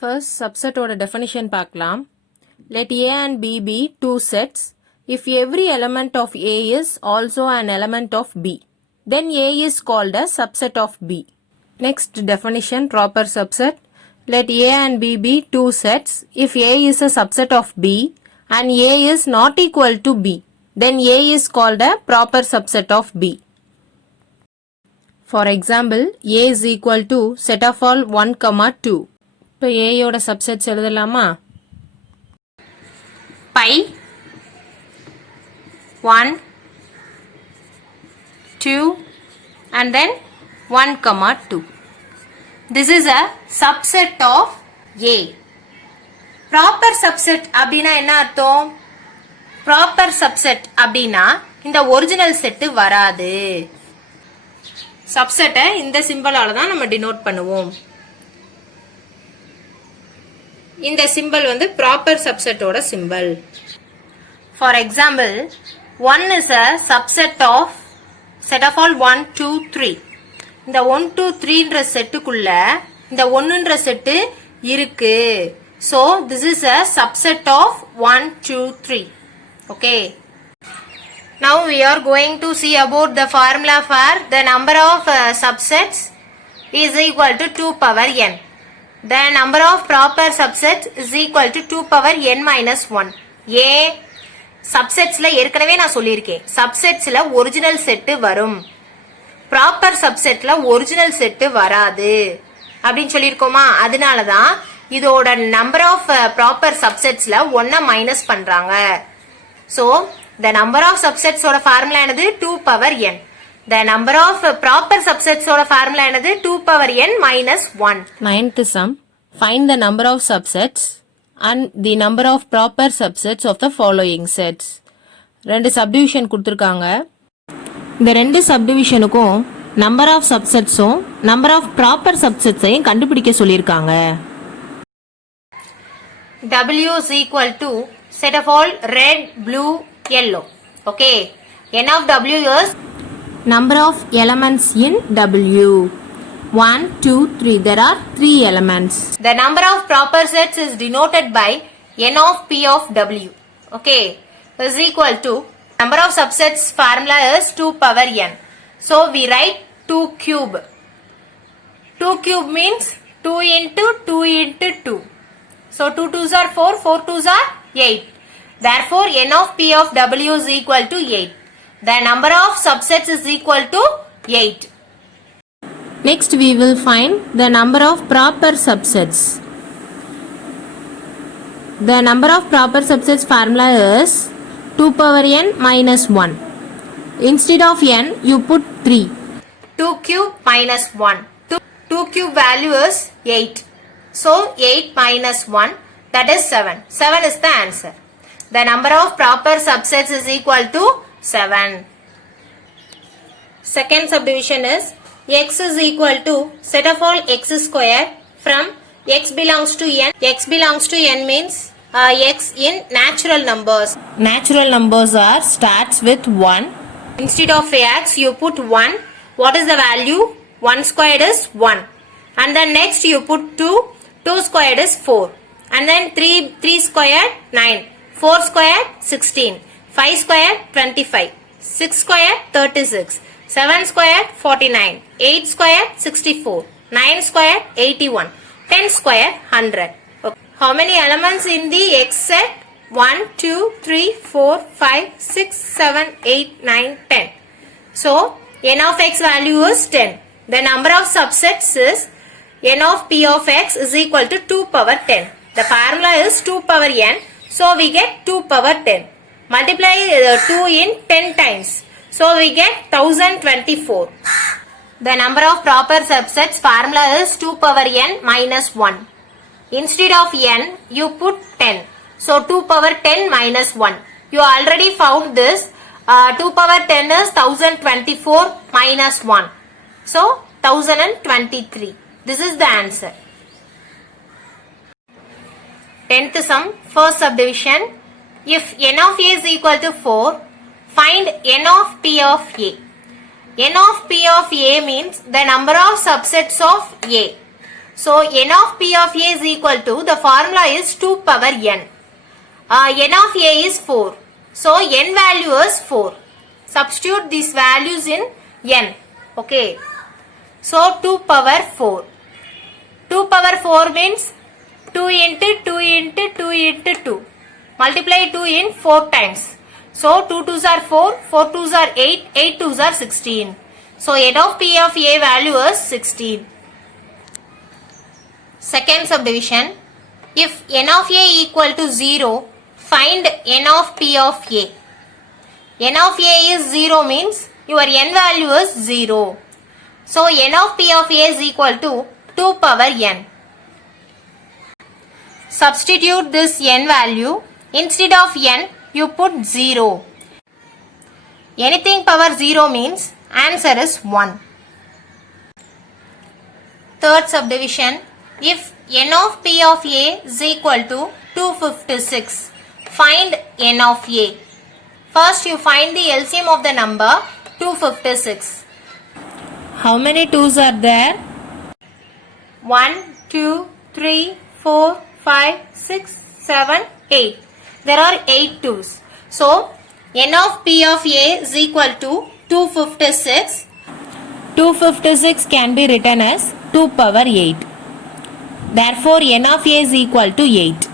First, subset ஓட definition பார்க்கலாம். Let A and B be two sets if every element of A is also an element of B. Then A is called a subset of B. Next definition, proper subset. Let A and B be two sets if A is a subset of B and A is not equal to B. Then A is called a proper subset of B. For example, A is equal to set of all 1, 2. இப்போ A யோட subsets எழுதலாமா? Pi 1 2 and then 1, 2. This is a subset of A. Proper subset அப்படினா என்ன அர்த்தம்? Proper subset அப்படினா இந்த original set வராது. சப்செட்டை இந்த சிம்பலால தான் நம்ம டினோட் பண்ணுவோம். இந்த சிம்பல் வந்து ப்ராப்பர் சப்செட்டோட symbol. For example 1 is a subset of set of all 1 2 3. இந்த 1 2 3ன்ற செட்டுக்குள்ள இந்த 1ன்ற செட்டு இருக்கு. So this is a subset of 1 2 3. Okay. Now we are going to see about the formula for the number of subsets is equal to 2 power n. The number of proper subsets is equal to 2 power n minus 1. A subsetsல ஏற்கனவே நான் சொல்லியிருக்கேன். subsetsல original set வரும். Proper சப்செட்ல original set வராது அப்படின்னு சொல்லியிருக்கோமா? அதனால தான் இதோட number of proper சப்செட்ஸ்ல 1 minus பண்றாங்க. So the number of subsets ஓட ஃபார்முலா என்னது? 2 power n. The number of proper subsets ஓட ஃபார்முலா என்னது? 2 power n minus 1. Ninth sum. Find the number of subsets and the number of proper subsets of the following sets. ரெண்டு subdivision கொடுத்திருக்காங்க. இந்த ரெண்டு subdivisionக்கும் number of subsetsம் number of proper subsetsையும் கண்டுபிடிக்க சொல்லியிருக்காங்க. W is equal to set of all red, blue, yellow. Okay. N of W is number of elements in W. 1 2 3. There are 3 elements. The number of proper sets is denoted by N of P of W. Okay. Is equal to number of subsets formula is 2 power n. So we write 2 cube. 2 cube means 2 into 2 into 2. So 2 2s are 4, 4 2s are 8. Therefore, N of P of W is equal to 8. The number of subsets is equal to 8. Next, we will find the number of proper subsets. The number of proper subsets formula is 2 power n minus 1. Instead of n, you put 3. 2 cube minus 1. 2 cube value is 8. So, 8 minus 1, that is 7. 7 is the answer. The number of proper subsets is equal to 7. Second subdivision is x is equal to set of all x square from x belongs to n. X belongs to n means x in natural numbers. Natural numbers are starts with 1. Instead of x, you put 1. What is the value? 1 squared is 1. And then next you put 2. 2 squared is 4. And then 3 squared 9. 4 squared 16. 5 squared 25. 6 squared 36. 7 squared 49. 8 squared 64. 9 squared 81. 10 squared 100. Okay. How many elements in the x set? 1, 2, 3, 4, 5, 6, 7, 8, 9, 10. So, n of x value is 10. The number of subsets is n of p of x is equal to 2 power 10. The formula is 2 power n. So, we get 2 power 10. Multiply 2 in 10 times. So, we get 1024. The number of proper subsets formula is 2 power n minus 1. Instead of n, you put 10. So, 2 power 10 minus 1. You already found this. 2 power 10 is 1024 minus 1. So, 1023. This is the answer. 10th sum, first subdivision. If n of a is equal to 4, find n of p of a. N of p of a means the number of subsets of a. So n of p of a is equal to, the formula is 2 power n. N of a is 4. So n value is 4. Substitute these values in n. Okay. So 2 power 4. 2 power 4 means 2 into 2 into 2 into 2. Multiply 2 in 4 times. So 2 2s are 4, 4 2s are 8, 8 2s are 16. So n of p of a value is 16. Second subdivision. If n of a equal to 0, find n of p of a. N of a is 0 means your n value is 0. So n of p of a is equal to 2 power n. Substitute this n value. Instead of n, you put 0. Anything power 0 means answer is 1. Third subdivision. If n of p of a is equal to 256, find n of a. First you find the LCM of the number 256. How many 2s are there? 1, 2, 3, 4, 5, 6, 7, 8. There are 8 2s. So, n of p of a is equal to 256. 256 can be written as 2 power 8. Therefore, n of a is equal to 8.